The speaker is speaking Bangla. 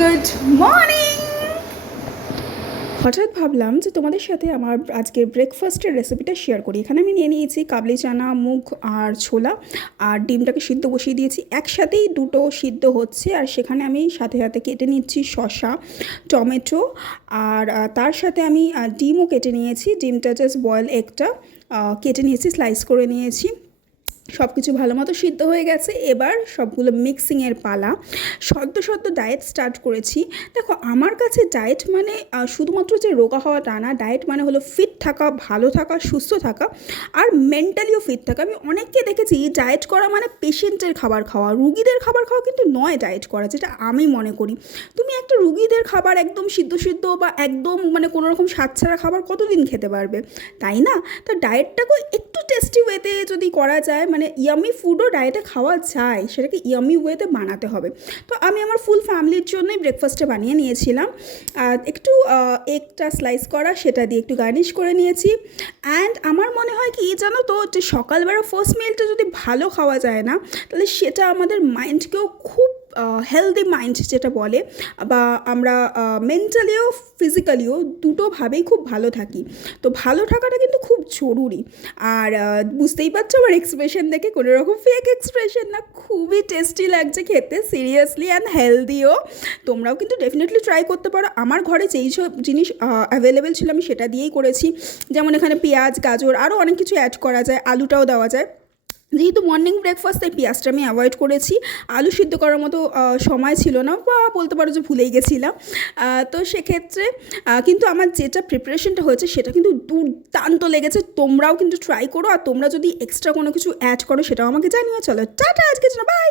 Good morning. হঠাৎ ভাবলাম যে তোমাদের সাথে আমার আজকের ব্রেকফাস্টের রেসিপিটা শেয়ার করি। এখানে আমি নিয়ে নিয়েছি কাবলি চানা, মুগ আর ছোলা, আর ডিমটাকে সিদ্ধ বসিয়ে দিয়েছি। একসাথেই দুটো সিদ্ধ হচ্ছে, আর সেখানে আমি সাথে সাথে কেটে নিচ্ছি শসা, টমেটো, আর তার সাথে আমি ডিমও কেটে নিয়েছি। ডিমটা জাস্ট বয়েল এগটা কেটে নিয়েছি, স্লাইস করে নিয়েছি। সব কিছু ভালো মতো সিদ্ধ হয়ে গেছে। এবার সবগুলো মিক্সিংয়ের পালা। সদ্য ডায়েট স্টার্ট করেছি। দেখো, আমার কাছে ডায়েট মানে শুধুমাত্র যে রোগা হওয়া তা না। ডায়েট মানে হলো ফিট থাকা, ভালো থাকা, সুস্থ থাকা, আর মেন্টালিও ফিট থাকা। আমি অনেককে দেখেছি ডায়েট করা মানে পেশেন্টের খাবার খাওয়া, রুগীদের খাবার খাওয়া কিন্তু নয় ডায়েট করা, যেটা আমি মনে করি। তুমি একটা রুগীদের খাবার একদম সিদ্ধ বা একদম মানে কোনোরকম স্বাদ ছাড়া খাবার কতদিন খেতে পারবে, তাই না? তো ডায়েটটাকে একটু টেস্টি ওয়েতে যদি করা যায়, মানে ইয়ামি ফুডও ডায়েটে খাওয়া যায়, সেটাকে ইয়ামি ওয়েতে বানাতে হবে। তো আমি আমার ফুল ফ্যামিলির জন্যই ব্রেকফাস্টে বানিয়ে নিয়েছিলাম। একটু এগটা স্লাইস করা, সেটা দিয়ে একটু গার্নিশ করে নিয়েছি। অ্যান্ড আমার মনে হয় কি জানো তো, যে সকালবেলা ফার্স্ট মিলটা যদি ভালো খাওয়া যায় না, তাহলে সেটা আমাদের মাইন্ডকেও খুব হেলদি মাইন্ড যেটা বলে, বা আমরা মেন্টালিও ফিজিক্যালিও দুটোভাবেই খুব ভালো থাকি। তো ভালো থাকাটা কিন্তু খুব জরুরি। আর বুঝতেই পারছো আমার এক্সপ্রেশন দেখে, কোনো রকম ফেক এক্সপ্রেশন না, খুবই টেস্টি লাগছে খেতে, সিরিয়াসলি, অ্যান্ড হেলদিও। তোমরাও কিন্তু ডেফিনেটলি ট্রাই করতে পারো। আমার ঘরে যেই সব জিনিস অ্যাভেলেবেল ছিল আমি সেটা দিয়েই করেছি। যেমন এখানে পেঁয়াজ, গাজর, আরও অনেক কিছু অ্যাড করা যায়, আলুটাও দেওয়া যায়। যেহেতু মর্নিং ব্রেকফাস্ট, তাই পেঁয়াজটা আমি অ্যাভয়েড করেছি। আলু সিদ্ধ করার মতো সময় ছিল না, বা বলতে পারো যে ভুলেই গেছিলাম। তো সেক্ষেত্রে কিন্তু আমার যেটা প্রিপারেশনটা হয়েছে সেটা কিন্তু দুর্দান্ত লেগেছে। তোমরাও কিন্তু ট্রাই করো, আর তোমরা যদি এক্সট্রা কোনো কিছু অ্যাড করো সেটাও আমাকে জানিও। চলো টাটা, আজকের জন্য বাই।